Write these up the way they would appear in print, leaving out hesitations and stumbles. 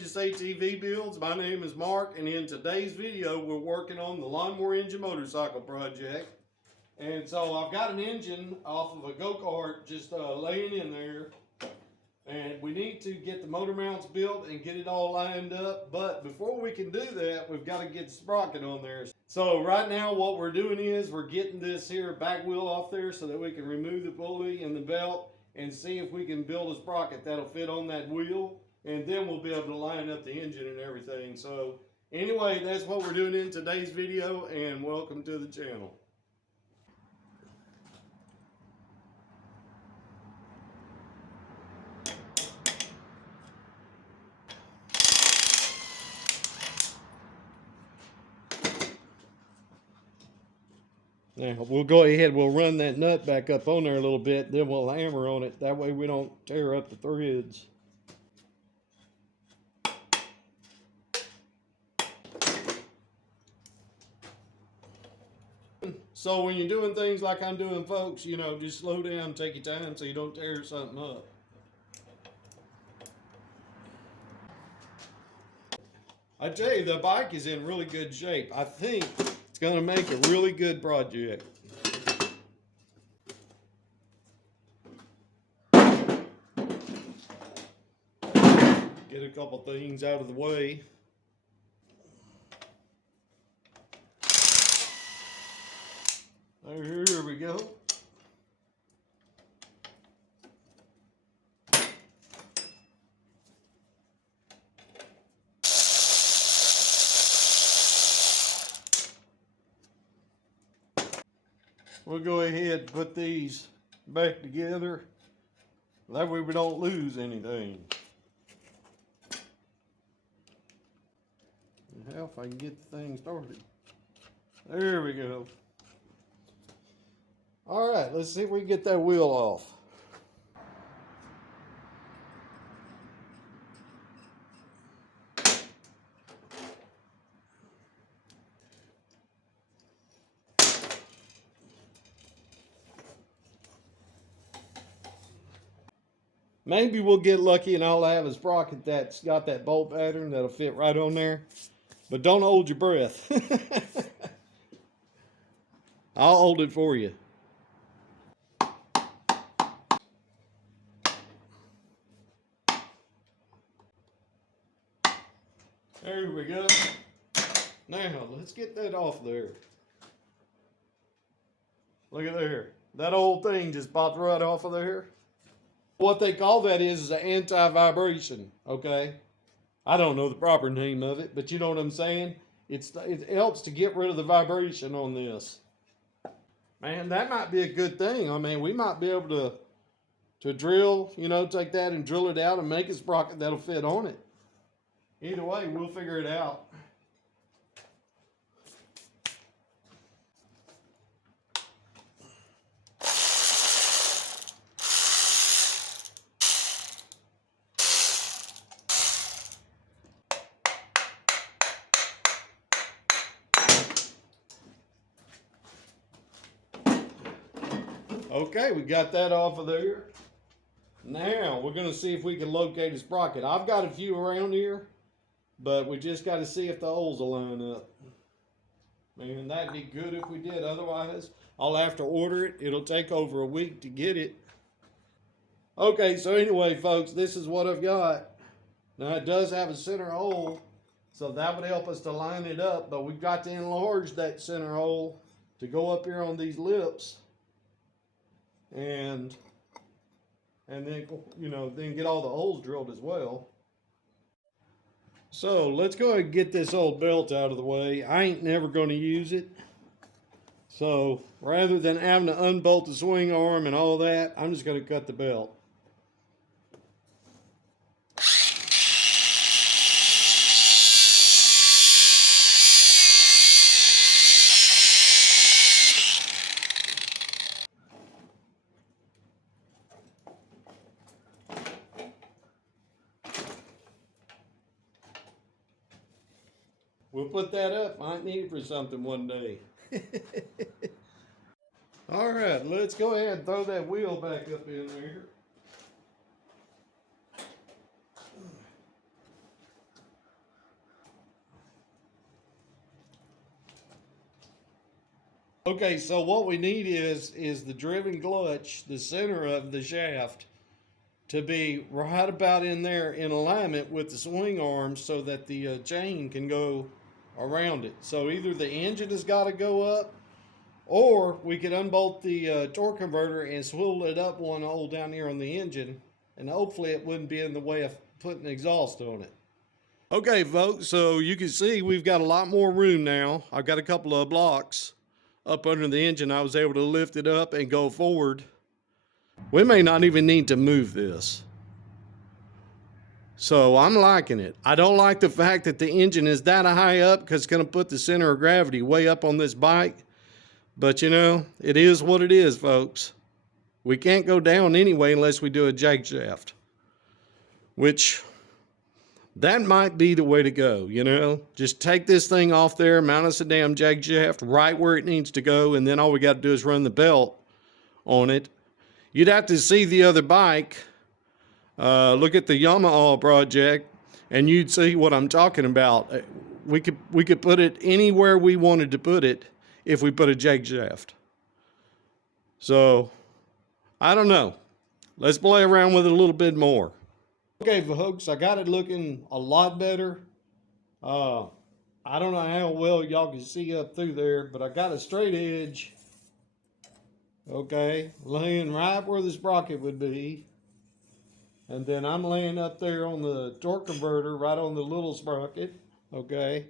Outrageous ATV Builds. My name is Mark, and in today's video we're working on the lawnmower engine motorcycle project. And so I've got an engine off of a go-kart just laying in there, and we need to get the motor mounts built and get it all lined up. But before we can do that, we've got to get the sprocket on there. So right now what we're doing is we're getting this here back wheel off there so that we can remove the pulley and the belt and see if we can build a sprocket that'll fit on that wheel, and then we'll be able to line up the engine and everything. So anyway, that's what we're doing in today's video, and welcome to the channel. Now we'll go ahead, we'll run that nut back up on there a little bit, then we'll hammer on it. That way we don't tear up the threads. So when you're doing things like I'm doing, folks, you know, just slow down, take your time so you don't tear something up. I tell you, the bike is in really good shape. I think it's going to make a really good project. Get a couple things out of the way. Here we go. We'll go ahead and put these back together. That way we don't lose anything. Now if I can get the thing started. There we go. All right, let's see if we can get that wheel off. Maybe we'll get lucky and I'll have a sprocket that's got that bolt pattern that'll fit right on there. But don't hold your breath. I'll hold it for you. There we go. Now, let's get that off there. Look at there. That old thing just popped right off of there. What they call that is an anti-vibration, okay? I don't know the proper name of it, but you know what I'm saying? It helps to get rid of the vibration on this. Man, that might be a good thing. I mean, we might be able to drill, you know, take that and drill it out and make a sprocket that'll fit on it. Either way, we'll figure it out. Okay, we got that off of there. Now, we're going to see if we can locate a sprocket. I've got a few around here, but we just got to see if the holes will line up. Man, that'd be good if we did. Otherwise, I'll have to order it. It'll take over a week to get it. Okay, so anyway, folks, this is what I've got. Now, it does have a center hole, so that would help us to line it up, but we've got to enlarge that center hole to go up here on these lips. And then, you know, then get all the holes drilled as well. So let's go ahead and get this old belt out of the way. I ain't never going to use it. So rather than having to unbolt the swing arm and all that, I'm just going to cut the belt. We'll put that up. Might need it for something one day. All right, let's go ahead and throw that wheel back up in there. Okay, so what we need is the driven clutch, the center of the shaft, to be right about in there in alignment with the swing arms so that the chain can go around it. So either the engine has got to go up, or we could unbolt the torque converter and swivel it up one hole down here on the engine, and hopefully it wouldn't be in the way of putting exhaust on it. Okay, folks, so you can see we've got a lot more room now. I've got a couple of blocks up under the engine. I was able to lift it up and go forward. We may not even need to move this. So I'm liking it. I don't like the fact that the engine is that high up because it's going to put the center of gravity way up on this bike. But you know, it is what it is, folks. We can't go down anyway unless we do a jag shaft. Which, that might be the way to go, you know. Just take this thing off there, mount us a damn jag shaft right where it needs to go, and then all we got to do is run the belt on it. You'd have to see the other bike. Look at the Yamaha project, and you'd see what I'm talking about. We could put it anywhere we wanted to put it if we put a jag shaft. So, I don't know. Let's play around with it a little bit more. Okay, folks, I got it looking a lot better. I don't know how well y'all can see up through there, but I got a straight edge. Okay, laying right where the sprocket would be. And then I'm laying up there on the torque converter, right on the little sprocket. Okay.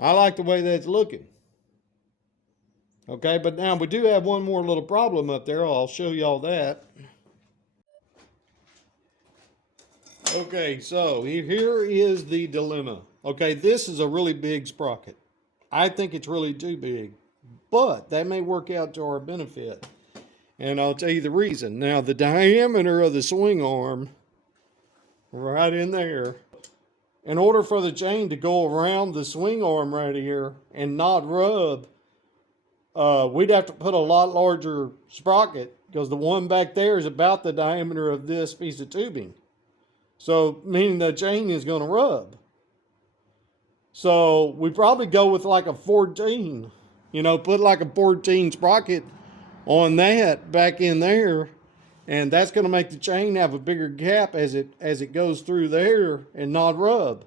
I like the way that's looking. Okay, but now we do have one more little problem up there. I'll show y'all that. Okay, so here is the dilemma. Okay, this is a really big sprocket. I think it's really too big, but that may work out to our benefit. And I'll tell you the reason. Now, the diameter of the swing arm, right in there, in order for the chain to go around the swing arm right here and not rub, we'd have to put a lot larger sprocket, because the one back there is about the diameter of this piece of tubing. So, meaning the chain is going to rub. So, we probably go with like a 14, you know, put like a 14 sprocket on that back in there, and that's going to make the chain have a bigger gap as it goes through there and not rub.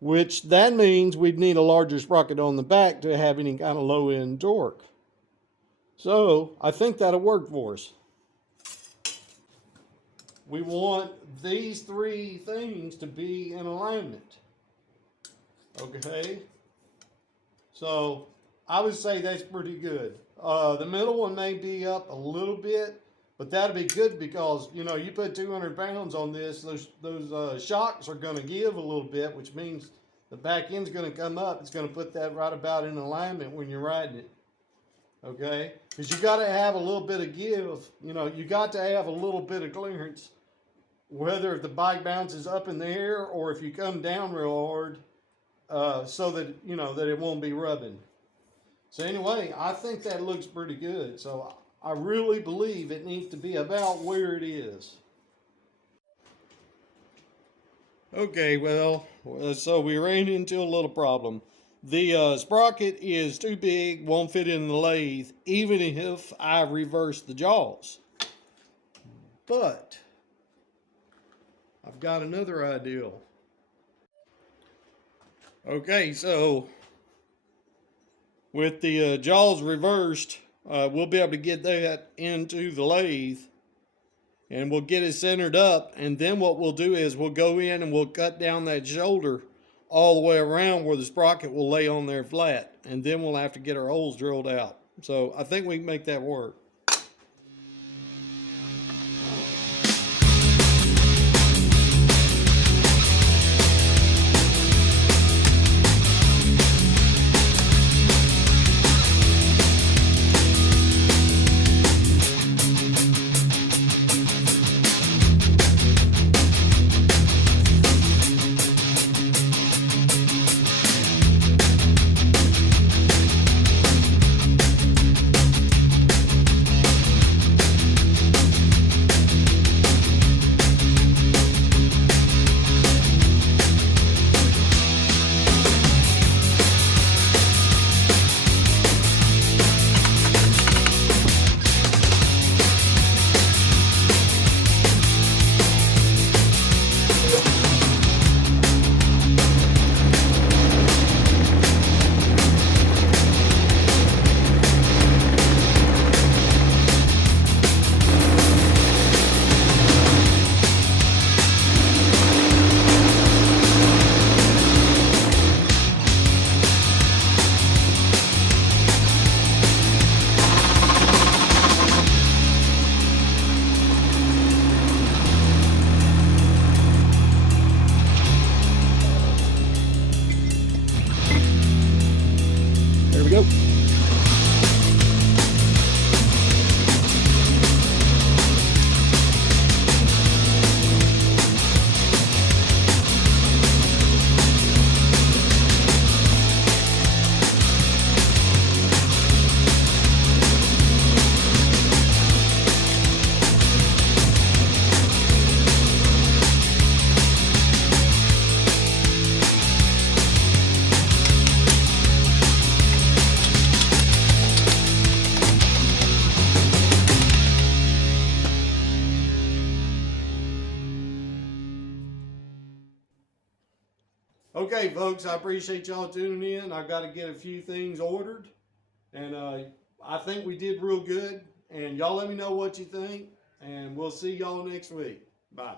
Which that means we'd need a larger sprocket on the back to have any kind of low end torque. So I think that'll work for us. We want these three things to be in alignment. Okay? So I would say that's pretty good. The middle one may be up a little bit, but that'll be good because, you know, you put 200 pounds on this, those shocks are going to give a little bit, which means the back end's going to come up. It's going to put that right about in alignment when you're riding it. Okay? Because you got to have a little bit of give. You know, you got to have a little bit of clearance, whether if the bike bounces up in the air or if you come down real hard, so that, you know, that it won't be rubbing. So anyway, I think that looks pretty good. So I really believe it needs to be about where it is. Okay, well, so we ran into a little problem. The sprocket is too big, won't fit in the lathe, even if I reverse the jaws. But I've got another idea. Okay, so with the jaws reversed, we'll be able to get that into the lathe, and we'll get it centered up, and then what we'll do is we'll go in and we'll cut down that shoulder all the way around where the sprocket will lay on there flat, and then we'll have to get our holes drilled out. So I think we can make that work. folks, I appreciate y'all tuning in. I've got to get a few things ordered. And I think we did real good. And y'all let me know what you think. And we'll see y'all next week. Bye.